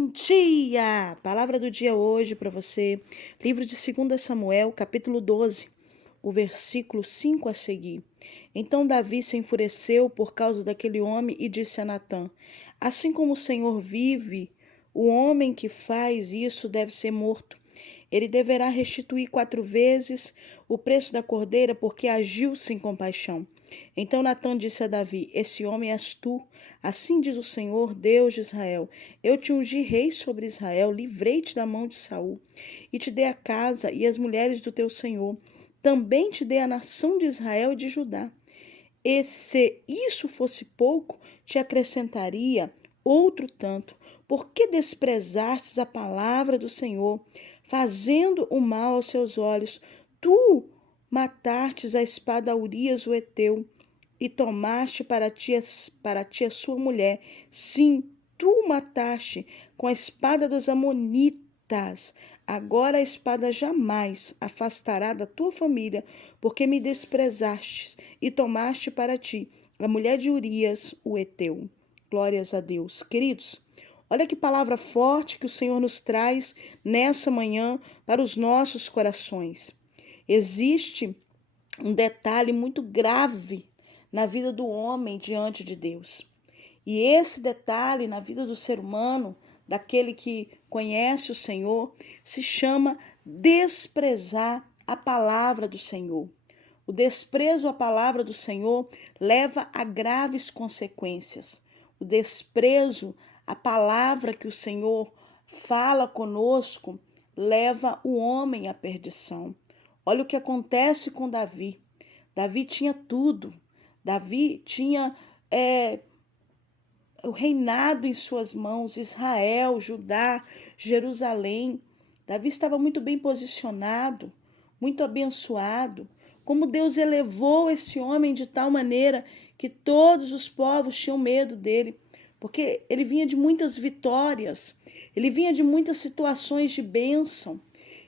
Bom dia! Palavra do dia hoje para você, livro de 2 Samuel, capítulo 12, o versículo 5 a seguir. Então Davi se enfureceu por causa daquele homem e disse a Natã: Assim como o Senhor vive, o homem que faz isso deve ser morto. Ele deverá restituir 4 vezes o preço da cordeira, porque agiu sem compaixão. Então Natã disse a Davi: Esse homem és tu. Assim diz o Senhor, Deus de Israel: Eu te ungi rei sobre Israel, livrei-te da mão de Saul, e te dei a casa e as mulheres do teu senhor. Também te dei a nação de Israel e de Judá. E se isso fosse pouco, te acrescentaria outro tanto. Por que desprezastes a palavra do Senhor, fazendo o mal aos seus olhos? Tu matastes a espada a Urias o heteu, e tomaste para ti a sua mulher. Sim, tu mataste com a espada dos amonitas. Agora a espada jamais afastará da tua família, porque me desprezastes e tomaste para ti a mulher de Urias, o heteu. Glórias a Deus. Queridos, olha que palavra forte que o Senhor nos traz nessa manhã para os nossos corações. Existe um detalhe muito grave na vida do homem diante de Deus. E esse detalhe na vida do ser humano, daquele que conhece o Senhor, se chama desprezar a palavra do Senhor. O desprezo à palavra do Senhor leva a graves consequências. O desprezo à palavra que o Senhor fala conosco leva o homem à perdição. Olha o que acontece com Davi. Davi tinha tudo. Davi tinha o reinado em suas mãos, Israel, Judá, Jerusalém. Davi estava muito bem posicionado, muito abençoado. Como Deus elevou esse homem de tal maneira que todos os povos tinham medo dele, porque ele vinha de muitas vitórias, ele vinha de muitas situações de bênção.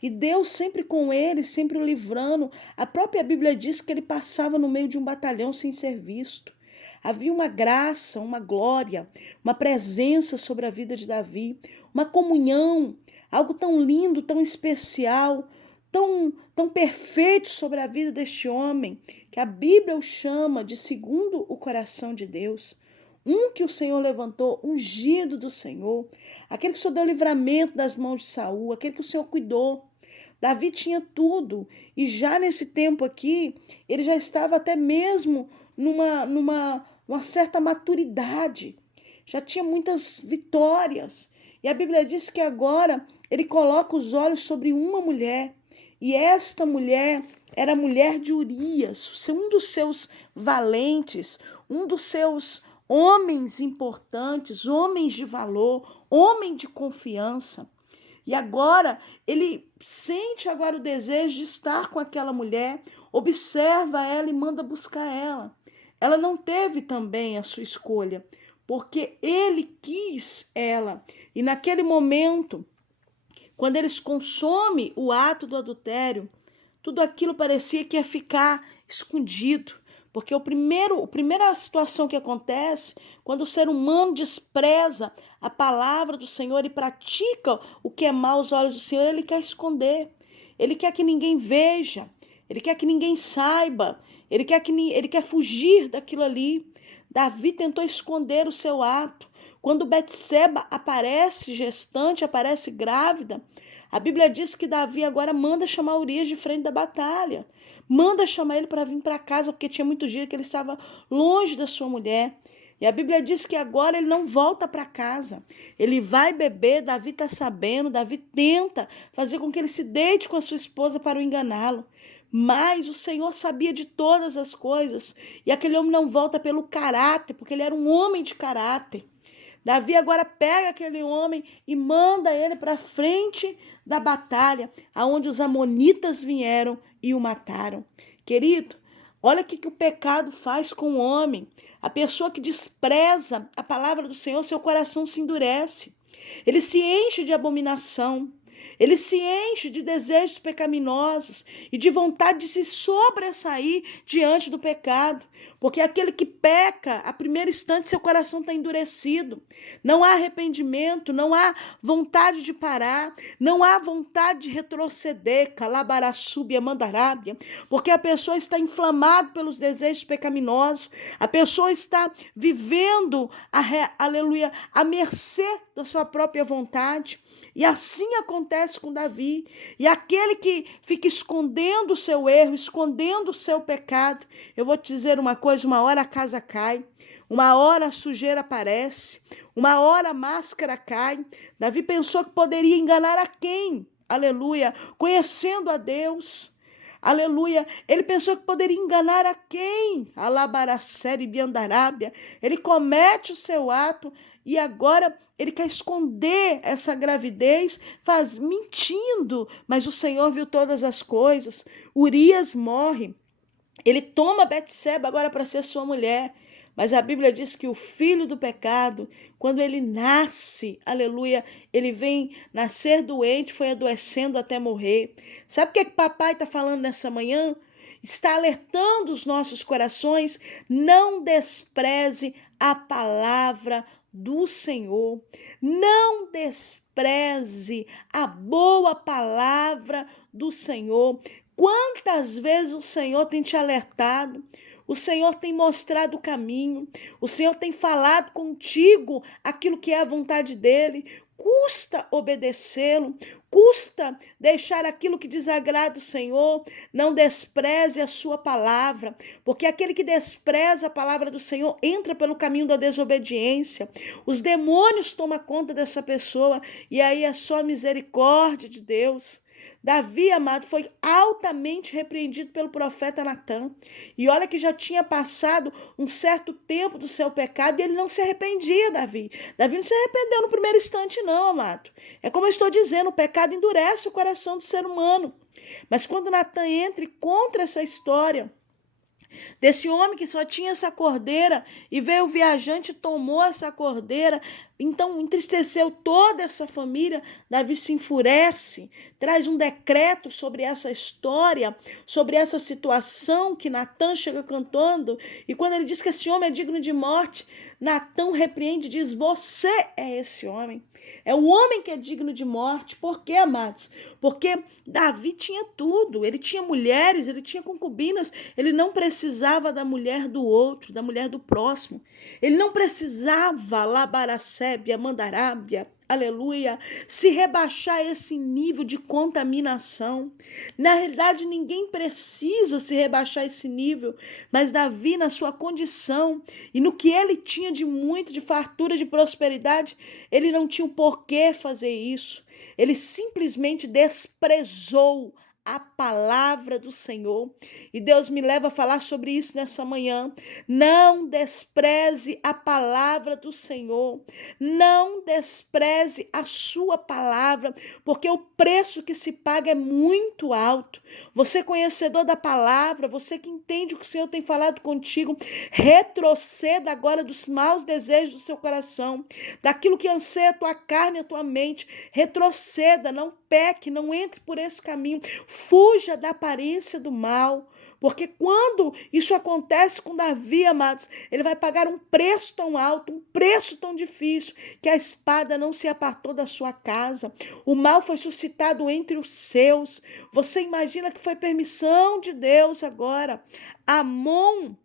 E Deus sempre com ele, sempre o livrando. A própria Bíblia diz que ele passava no meio de um batalhão sem ser visto. Havia uma graça, uma glória, uma presença sobre a vida de Davi, uma comunhão, algo tão lindo, tão especial, tão perfeito sobre a vida deste homem, que a Bíblia o chama de segundo o coração de Deus. Um que o Senhor levantou, ungido do Senhor, aquele que o Senhor deu livramento das mãos de Saul, aquele que o Senhor cuidou. Davi tinha tudo, e já nesse tempo aqui, ele já estava até mesmo numa certa maturidade, já tinha muitas vitórias. E a Bíblia diz que agora ele coloca os olhos sobre uma mulher, e esta mulher era a mulher de Urias, um dos seus valentes, um dos seus homens importantes, homens de valor, homem de confiança. E agora ele sente agora o desejo de estar com aquela mulher, observa ela e manda buscar ela. Ela não teve também a sua escolha, porque ele quis ela. E naquele momento, quando eles consomem o ato do adultério, tudo aquilo parecia que ia ficar escondido. Porque a primeira situação que acontece, quando o ser humano despreza a palavra do Senhor e pratica o que é mal aos olhos do Senhor, ele quer esconder. Ele quer que ninguém veja. Ele quer que ninguém saiba. Ele quer fugir daquilo ali. Davi tentou esconder o seu ato. Quando Betseba aparece gestante, aparece grávida, a Bíblia diz que Davi agora manda chamar Urias de frente da batalha. Manda chamar ele para vir para casa, porque tinha muitos dias que ele estava longe da sua mulher. E a Bíblia diz que agora ele não volta para casa. Ele vai beber, Davi está sabendo, Davi tenta fazer com que ele se deite com a sua esposa para o enganá-lo. Mas o Senhor sabia de todas as coisas. E aquele homem não volta pelo caráter, porque ele era um homem de caráter. Davi agora pega aquele homem e manda ele para frente da batalha, aonde os amonitas vieram e o mataram. Querido, olha o que o pecado faz com o homem. A pessoa que despreza a palavra do Senhor, seu coração se endurece. Ele se enche de abominação. Ele se enche de desejos pecaminosos e de vontade de se sobressair diante do pecado. Porque aquele que peca, a primeiro instante seu coração está endurecido. Não há arrependimento, não há vontade de parar, não há vontade de retroceder, calabaraçúbia, mandarábia, porque a pessoa está inflamada pelos desejos pecaminosos, a pessoa está vivendo, aleluia, à mercê da sua própria vontade. E assim acontece com Davi. E aquele que fica escondendo o seu erro, escondendo o seu pecado, eu vou te dizer uma coisa, uma hora a casa cai, uma hora a sujeira aparece, uma hora a máscara cai. Davi pensou que poderia enganar a quem? Aleluia, conhecendo a Deus. Aleluia, ele pensou que poderia enganar a quem? Alabaracere biandarábia. Ele comete o seu ato e agora ele quer esconder essa gravidez, mentindo, mas o Senhor viu todas as coisas. Urias morre, ele toma Betseba agora para ser sua mulher. Mas a Bíblia diz que o filho do pecado, quando ele nasce, aleluia, ele vem nascer doente, foi adoecendo até morrer. Sabe o que papai está falando nessa manhã? Está alertando os nossos corações, não despreze a palavra do Senhor. Não despreze a boa palavra do Senhor. Quantas vezes o Senhor tem te alertado? O Senhor tem mostrado o caminho, o Senhor tem falado contigo aquilo que é a vontade dele. Custa obedecê-lo, custa deixar aquilo que desagrada o Senhor. Não despreze a sua palavra, porque aquele que despreza a palavra do Senhor entra pelo caminho da desobediência. Os demônios tomam conta dessa pessoa e aí é só a misericórdia de Deus. Davi, amado, foi altamente repreendido pelo profeta Natã. E olha que já tinha passado um certo tempo do seu pecado e ele não se arrependia, Davi. Davi não se arrependeu no primeiro instante, não, amado. É como eu estou dizendo, o pecado endurece o coração do ser humano. Mas quando Natã entra e conta essa história desse homem que só tinha essa cordeira e veio o viajante e tomou essa cordeira, então entristeceu toda essa família. Davi se enfurece, traz um decreto sobre essa história, sobre essa situação que Natã chega cantando, e quando ele diz que esse homem é digno de morte, Natã repreende e diz: você é esse homem. É o homem que é digno de morte. Por quê, amados? Porque Davi tinha tudo. Ele tinha mulheres, ele tinha concubinas. Ele não precisava da mulher do outro, da mulher do próximo. Ele não precisava, labaracébia, mandarábia, aleluia, se rebaixar a esse nível de contaminação. Na realidade, ninguém precisa se rebaixar a esse nível, mas Davi, na sua condição e no que ele tinha de muito, de fartura, de prosperidade, ele não tinha o porquê fazer isso. Ele simplesmente desprezou a palavra do Senhor. E Deus me leva a falar sobre isso nessa manhã. Não despreze a palavra do Senhor. Não despreze a sua palavra, porque o preço que se paga é muito alto. Você conhecedor da palavra, você que entende o que o Senhor tem falado contigo, retroceda agora dos maus desejos do seu coração, daquilo que anseia a tua carne e a tua mente. Retroceda, não peque, não entre por esse caminho. Fuja da aparência do mal, porque quando isso acontece com Davi, amados, ele vai pagar um preço tão alto, um preço tão difícil, que a espada não se apartou da sua casa. O mal foi suscitado entre os seus. Você imagina que foi permissão de Deus agora. Amon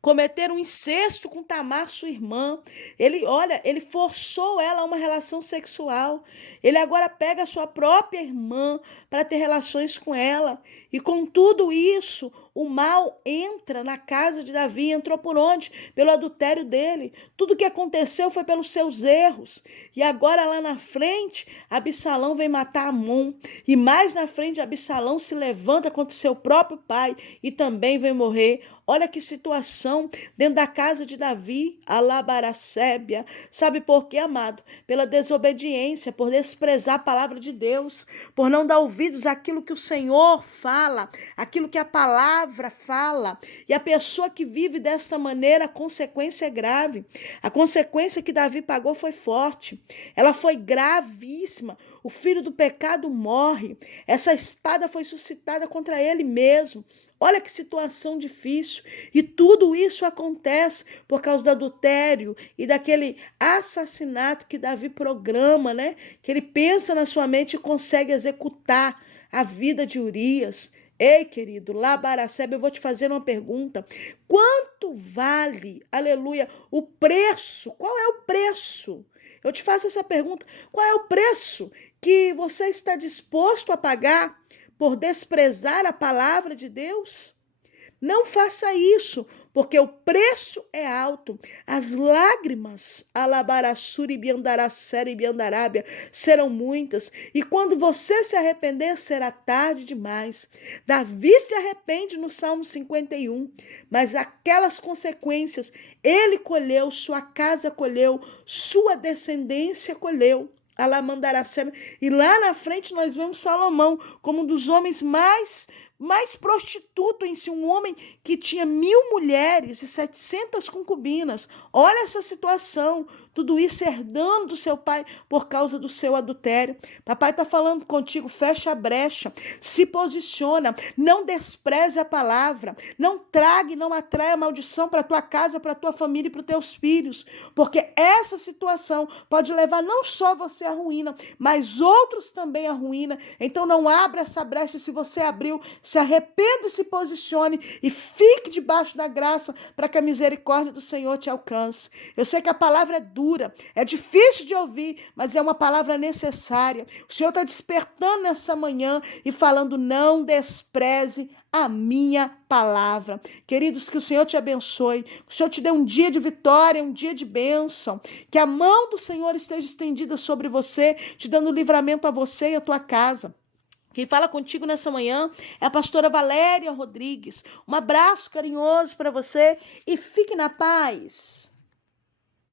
cometer um incesto com Tamar, sua irmã. Ele forçou ela a uma relação sexual. Ele agora pega a sua própria irmã para ter relações com ela. E com tudo isso, o mal entra na casa de Davi. Entrou por onde? Pelo adultério dele. Tudo que aconteceu foi pelos seus erros. E agora lá na frente, Absalão vem matar Amon. E mais na frente, Absalão se levanta contra o seu próprio pai e também vem morrer. Olha que situação dentro da casa de Davi, alabaracébia. Sabe por quê, amado? Pela desobediência, por desprezar a palavra de Deus, por não dar ouvidos àquilo que o Senhor fala, aquilo que a palavra palavra fala. E a pessoa que vive desta maneira, a consequência é grave. A consequência que Davi pagou foi forte. Ela foi gravíssima. O filho do pecado morre. Essa espada foi suscitada contra ele mesmo. Olha que situação difícil. E tudo isso acontece por causa do adultério e daquele assassinato que Davi programa, né? Que ele pensa na sua mente e consegue executar a vida de Urias. Ei, querido, Labaracebe, eu vou te fazer uma pergunta. Quanto vale, aleluia, o preço? Qual é o preço? Eu te faço essa pergunta. Qual é o preço que você está disposto a pagar por desprezar a palavra de Deus? Não faça isso, porque o preço é alto. As lágrimas, alabarassuri biandaracere biandarábia, serão muitas. E quando você se arrepender, será tarde demais. Davi se arrepende no Salmo 51, mas aquelas consequências ele colheu, sua casa colheu, sua descendência colheu. Alamandaracema. E lá na frente nós vemos Salomão como um dos homens mais prostituto em si, um homem que tinha 1.000 mulheres e 700 concubinas. Olha essa situação, tudo isso herdando do seu pai por causa do seu adultério. Papai está falando contigo, fecha a brecha, se posiciona, não despreze a palavra, não traga e não atraia maldição para a tua casa, para a tua família e para os teus filhos, porque essa situação pode levar não só você à ruína, mas outros também à ruína. Então não abra essa brecha. Se você abriu, se arrependa e se posicione e fique debaixo da graça para que a misericórdia do Senhor te alcance. Eu sei que a palavra é dura, é difícil de ouvir, mas é uma palavra necessária. O Senhor está despertando nessa manhã e falando: não despreze a minha palavra. Queridos, que o Senhor te abençoe, que o Senhor te dê um dia de vitória, um dia de bênção, que a mão do Senhor esteja estendida sobre você, te dando livramento a você e a tua casa. Quem fala contigo nessa manhã é a pastora Valéria Rodrigues. Um abraço carinhoso para você e fique na paz.